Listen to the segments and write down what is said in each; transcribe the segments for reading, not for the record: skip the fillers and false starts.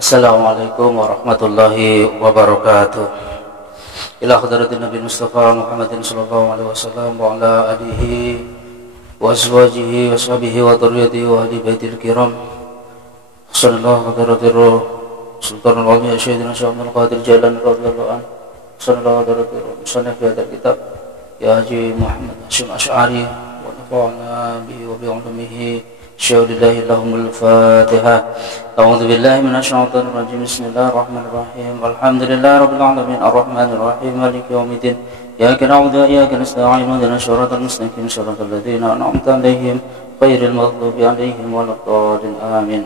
Assalamualaikum warahmatullahi wabarakatuh. Ila hadratin Nabi Mustafa Muhammadin sallallahu alaihi wasallam wa ala alihi wa azwajihi wa sahbihi wa dzurriyyatihi wa ahli baitil kiram. Sallallahu hadratir Sultanul Ulama Sayyidina Syekh Abdul Qadir Jailani radhiyallahu anhu. Sallallahu hadratir musannif hadal kitab ya Haji Muhammad Hasyim Asy'ari wa nafa'ana bihi wa bi 'ulumihi. Syaulillahi lahumul fatihah. A'udzu billahi minasyaitonir rajim. Bismillahirrahmanirrahim. Alhamdulillahi rabbil alamin arrahmanir rahim maliki yaumiddin. Iyyaka na'budu wa iyyaka nasta'in. Ihdinas siratal mustaqim siratal ladzina an'amta 'alaihim ghairil maghdubi 'alaihim waladdallin. Amin.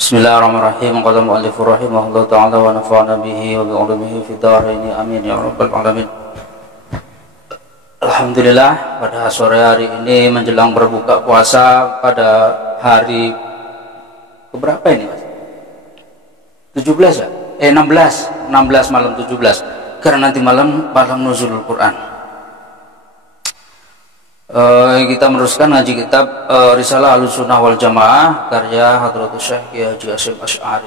Bismillahirrahmanirrahim. Qala mu'allifur rahimahullahu ta'ala wa nafa'ana bihi wa bi 'ulumihi fid dharain. Amin ya rabbal alamin. Alhamdulillah, pada sore hari ini menjelang berbuka puasa pada hari keberapa ini Mas? 17 ya? 16 malam 17, karena nanti malam nuzulul Quran. Kita meneruskan ngaji kitab Risalah Ahlussunnah wal Jamaah karya Hadratus Syekh Haji Hasyim Asy'ari.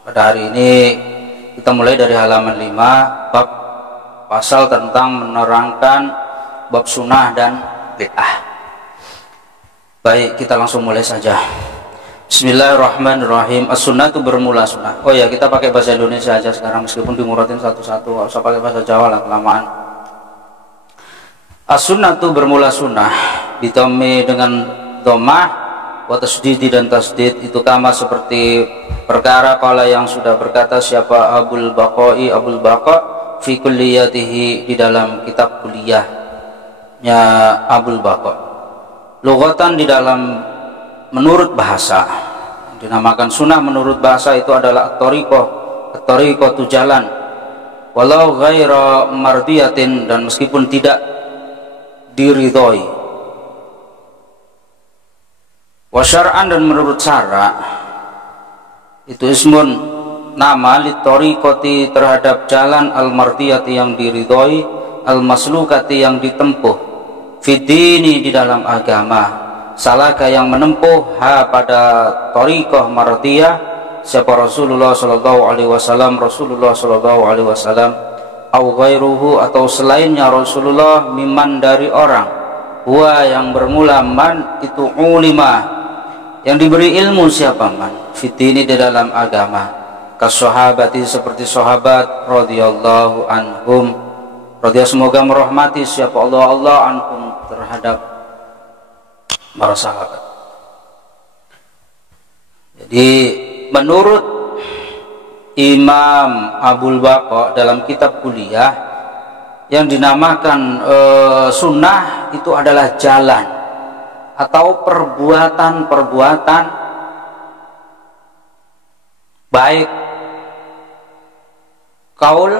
Pada hari ini kita mulai dari halaman 5 bab pasal tentang menerangkan bab sunnah dan bid'ah. Baik, kita langsung mulai saja. Bismillahirrahmanirrahim. As-sunnah itu bermula sunnah. Oh ya, kita pakai bahasa Indonesia aja sekarang, meskipun dimuratin satu-satu, nggak usah pakai bahasa Jawa lah, kelamaan. As-sunnah itu bermula sunnah, ditome dengan domah, wa tasdidi dan tasdid, itu kama seperti perkara kala yang sudah berkata siapa Abul Baqa fi kulliyatihi, di dalam kitab kuliah Abul Baqa. Lughatan, di dalam menurut bahasa, dinamakan sunnah menurut bahasa itu adalah at-thariqah itu jalan, walau ghaira mardiyatin, dan meskipun tidak diridhoi. Wa syar'an, dan menurut syara itu ismun, nama lit-thariqati, terhadap jalan al-mardiyati yang diridhoi, al-maslukati yang ditempuh, fidini, di dalam agama, salaka yang menempuh, ha pada thariqah mardiyah siapa Rasulullah sallallahu alaihi wasallam, au ghairuhu, atau selainnya Rasulullah, miman, dari orang, huwa yang bermula, man itu ulima, yang diberi ilmu siapa, man fidini, di dalam agama, kasahabati, seperti sahabat radhiyallahu anhum, radhiyallahu, semoga merahmati siapa Allah anhum, terhadap para sahabat. Jadi menurut Imam Abul Baqa dalam kitab kuliah, yang dinamakan sunnah itu adalah jalan atau perbuatan-perbuatan baik kaul,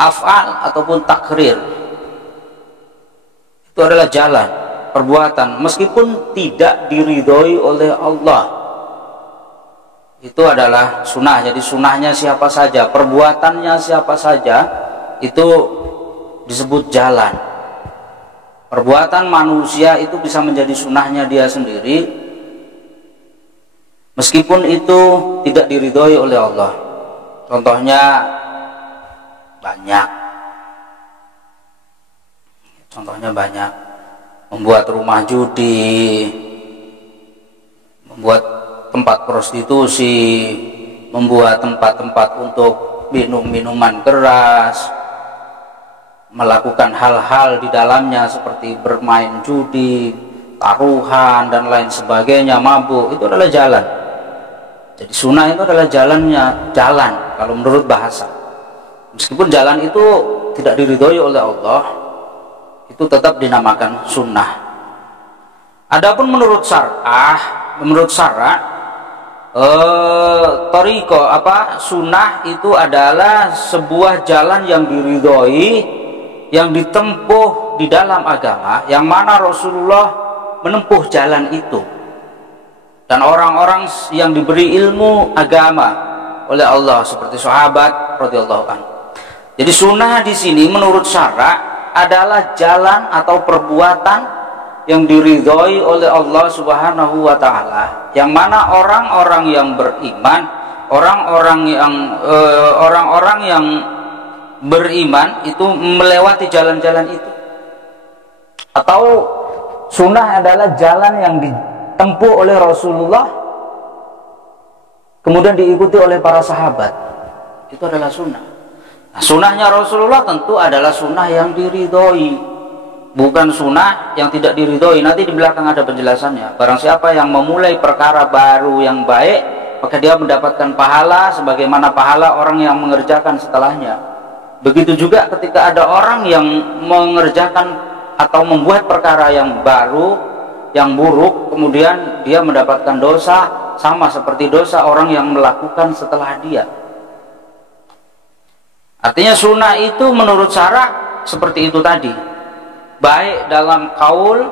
af'al ataupun takrir. Itu adalah jalan, perbuatan, meskipun tidak diridhoi oleh Allah, itu adalah sunnah. Jadi sunnahnya siapa saja, perbuatannya siapa saja, itu disebut jalan. Perbuatan manusia itu bisa menjadi sunnahnya dia sendiri, meskipun itu tidak diridhoi oleh Allah. Contohnya banyak, membuat rumah judi, membuat tempat prostitusi, membuat tempat-tempat untuk minuman keras, melakukan hal-hal di dalamnya seperti bermain judi, taruhan, dan lain sebagainya, mabuk. Itu adalah jalan. Jadi sunnah itu adalah jalan kalau menurut bahasa. Meskipun jalan itu tidak diridhoi oleh Allah, itu tetap dinamakan sunnah. Adapun menurut syara, sunnah itu adalah sebuah jalan yang diridhoi, yang ditempuh di dalam agama, yang mana Rasulullah menempuh jalan itu, dan orang-orang yang diberi ilmu agama oleh Allah seperti sahabat radhiyallahu anhu. Jadi sunnah di sini menurut syara adalah jalan atau perbuatan yang diridhoi oleh Allah Subhanahu wa taala, yang mana orang-orang yang beriman, orang-orang yang beriman itu melewati jalan-jalan itu. Atau sunnah adalah jalan yang ditempuh oleh Rasulullah kemudian diikuti oleh para sahabat. Itu adalah sunnah. Nah, sunnahnya Rasulullah tentu adalah sunnah yang diridhoi, bukan sunnah yang tidak diridhoi. Nanti di belakang ada penjelasannya. Barang siapa yang memulai perkara baru yang baik, maka dia mendapatkan pahala sebagaimana pahala orang yang mengerjakan setelahnya. Begitu juga ketika ada orang yang mengerjakan atau membuat perkara yang baru, yang buruk, kemudian dia mendapatkan dosa sama seperti dosa orang yang melakukan setelah dia. Artinya sunnah itu menurut syara seperti itu tadi, baik dalam kaul,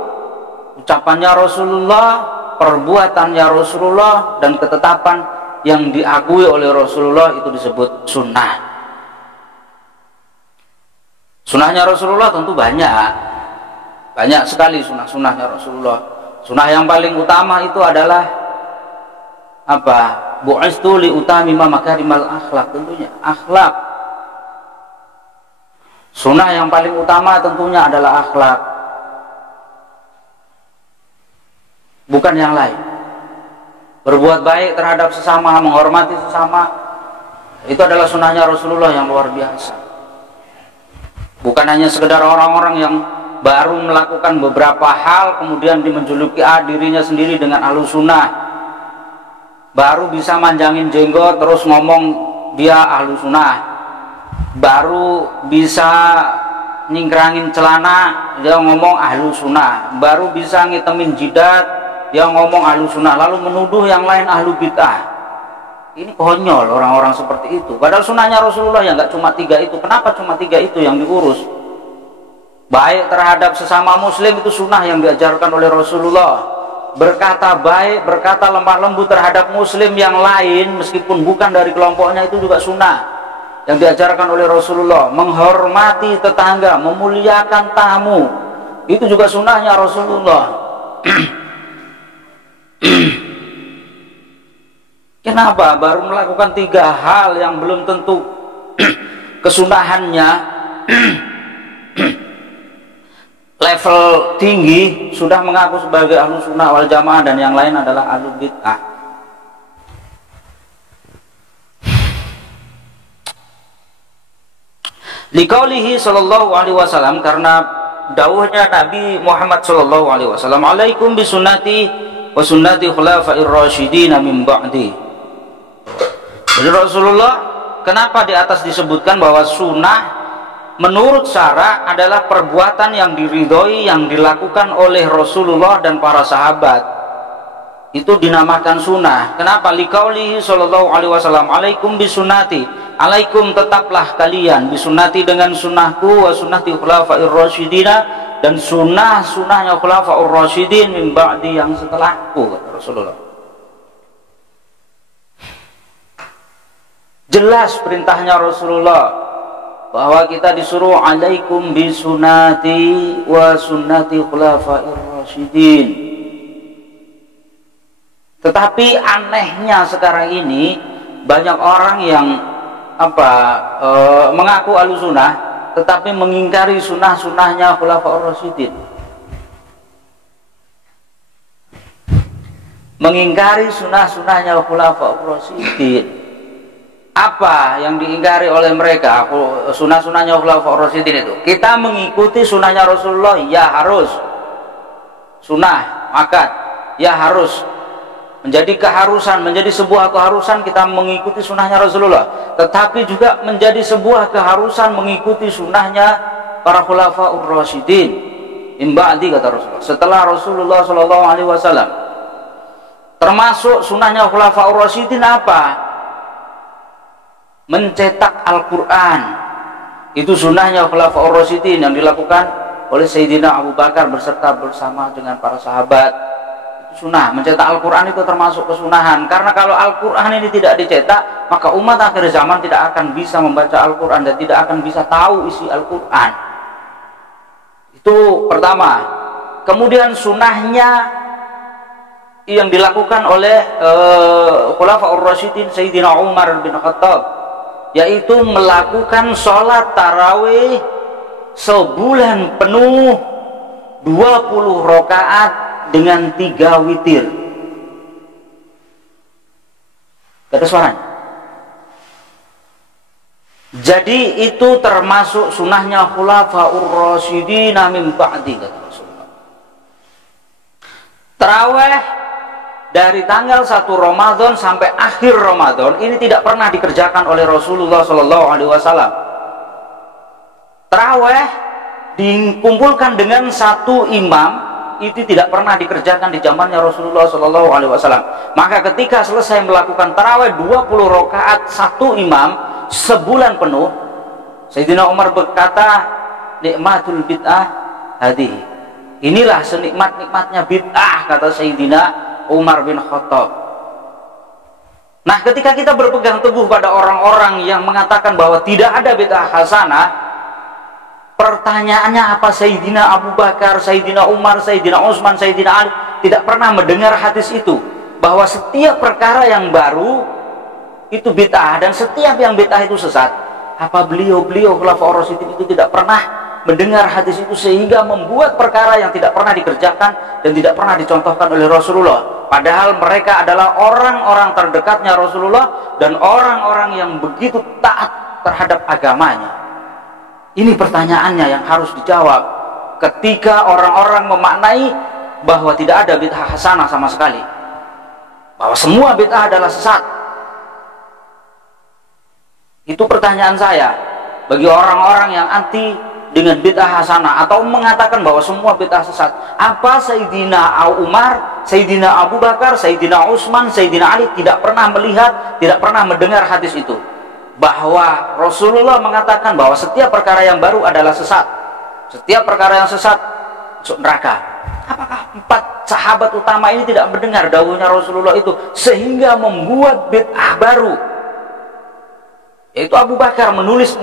ucapannya Rasulullah, perbuatannya Rasulullah, dan ketetapan yang diakui oleh Rasulullah itu disebut sunnah. Sunnahnya Rasulullah tentu banyak sekali sunnahnya Rasulullah. Sunnah yang paling utama itu adalah apa? Bu'istu li utamima makarimal akhlak, tentunya akhlak. Sunnah yang paling utama tentunya adalah akhlak, bukan yang lain. Berbuat baik terhadap sesama, menghormati sesama, itu adalah sunnahnya Rasulullah yang luar biasa. Bukan hanya sekedar orang-orang yang baru melakukan beberapa hal kemudian menjuluki dirinya sendiri dengan ahlus sunnah, baru bisa manjangin jenggot terus ngomong dia ahlus sunnah, baru bisa nyingkrangin celana dia ngomong ahlus sunnah, baru bisa ngitemin jidat dia ngomong ahlus sunnah, lalu menuduh yang lain ahlu bid'ah. Ini konyol orang-orang seperti itu. Padahal sunnahnya Rasulullah yang nggak cuma 3 itu. Kenapa cuma 3 itu yang diurus? Baik terhadap sesama muslim itu sunnah yang diajarkan oleh Rasulullah. Berkata baik, berkata lemah lembut terhadap muslim yang lain meskipun bukan dari kelompoknya, itu juga sunnah yang diajarkan oleh Rasulullah. Menghormati tetangga, memuliakan tamu, itu juga sunnahnya Rasulullah. Kenapa baru melakukan 3 hal yang belum tentu kesunahannya level tinggi sudah mengaku sebagai ahlu sunnah wal jamaah, dan yang lain adalah ahlu bid'ah? Liqaulihi sallallahu alaihi wasallam, karena dawuhnya Nabi Muhammad sallallahu alaihi wasallam, alaikum bisunnati wa sunnati khulafa'ir rasyidin min ba'di. Jadi Rasulullah, kenapa di atas disebutkan bahwa sunnah menurut syara adalah perbuatan yang diridhoi yang dilakukan oleh Rasulullah dan para sahabat, itu dinamakan sunnah. Kenapa? Liqaulihi sallallahu alaihi wasallam, alaikum bisunnati, alaikum tetaplah kalian bisunnati dengan sunnahku, wa sunnati khulafa'ir rasyidina, dan sunnahnya khulafa'ur rasyidin min ba'di, yang setelahku, kata Rasulullah. Jelas perintahnya Rasulullah bahwa kita disuruh alaikum bisunati wa sunnati khulafa'ir rasyidin. Tetapi anehnya sekarang ini banyak orang yang mengaku ahlus sunnah tetapi mengingkari sunnahnya khulafa'ur rasyidin. Mengingkari sunnahnya khulafa'ur rasyidin. Apa yang diingkari oleh mereka? Sunnahnya khulafa'ur rasyidin itu, kita mengikuti sunnahnya Rasulullah, ya harus sunnah, akad, ya harus menjadi keharusan, menjadi sebuah keharusan kita mengikuti sunnahnya Rasulullah. Tetapi juga menjadi sebuah keharusan mengikuti sunnahnya para khulafa'ur rasyidin min ba'di, kata Rasulullah, setelah Rasulullah sallallahu alaihi wasallam. Termasuk sunnahnya khulafa'ur rasyidin apa? Mencetak Al-Quran. Itu sunnahnya khulafa'ur rasyidin yang dilakukan oleh Sayyidina Abu Bakar bersama dengan para sahabat. Itu sunnah. Mencetak Al-Quran itu termasuk kesunahan. Karena kalau Al-Quran ini tidak dicetak, maka umat akhir zaman tidak akan bisa membaca Al-Quran dan tidak akan bisa tahu isi Al-Quran. Itu pertama. kemudian sunnahnya yang dilakukan oleh Khulafaur Rasyidin Sayyidina Umar bin Khattab, yaitu melakukan sholat tarawih sebulan penuh 20 rakaat dengan 3 witir. Gak ada suaranya. Jadi itu termasuk sunnahnya Khulafaur Rasyidin min ba'di, kata Rasulullah. Tarawih dari tanggal 1 Ramadan sampai akhir Ramadan ini tidak pernah dikerjakan oleh Rasulullah Shallallahu Alaihi Wasallam. Tarawih dikumpulkan dengan satu imam itu tidak pernah dikerjakan di zamannya Rasulullah Shallallahu Alaihi Wasallam. Maka ketika selesai melakukan tarawih 20 rakaat satu imam sebulan penuh, Sayyidina Umar berkata, nikmatul bid'ah hadhihi. Inilah senikmat-nikmatnya bid'ah, kata Sayyidina Umar bin Khattab. Nah, ketika kita berpegang teguh pada orang-orang yang mengatakan bahwa tidak ada bid'ah hasanah, pertanyaannya apa? Sayyidina Abu Bakar, Sayyidina Umar, Sayyidina Utsman, Sayyidina Ali tidak pernah mendengar hadis itu, bahwa setiap perkara yang baru itu bid'ah dan setiap yang bid'ah itu sesat. Apa beliau Khulafaur Rasyidin itu tidak pernah mendengar hadis itu sehingga membuat perkara yang tidak pernah dikerjakan dan tidak pernah dicontohkan oleh Rasulullah? Padahal mereka adalah orang-orang terdekatnya Rasulullah dan orang-orang yang begitu taat terhadap agamanya. Ini pertanyaannya yang harus dijawab ketika orang-orang memaknai bahwa tidak ada bid'ah hasanah sama sekali, bahwa semua bid'ah adalah sesat. Itu pertanyaan saya bagi orang-orang yang anti dengan bid'ah hasanah atau mengatakan bahwa semua bid'ah sesat. Apa Sayyidina Umar, Sayyidina Abu Bakar, Sayyidina Utsman, Sayyidina Ali tidak pernah melihat, tidak pernah mendengar hadis itu, bahwa Rasulullah mengatakan bahwa setiap perkara yang baru adalah sesat, setiap perkara yang sesat masuk neraka? Apakah 4 sahabat utama ini tidak mendengar dawuhnya Rasulullah itu sehingga membuat bid'ah baru? Yaitu Abu Bakar menulis,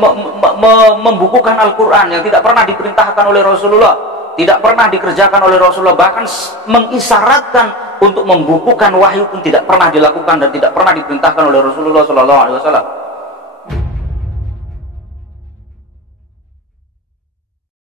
membukukan Al-Quran yang tidak pernah diperintahkan oleh Rasulullah, tidak pernah dikerjakan oleh Rasulullah, bahkan mengisyaratkan untuk membukukan wahyu pun tidak pernah dilakukan dan tidak pernah diperintahkan oleh Rasulullah SAW.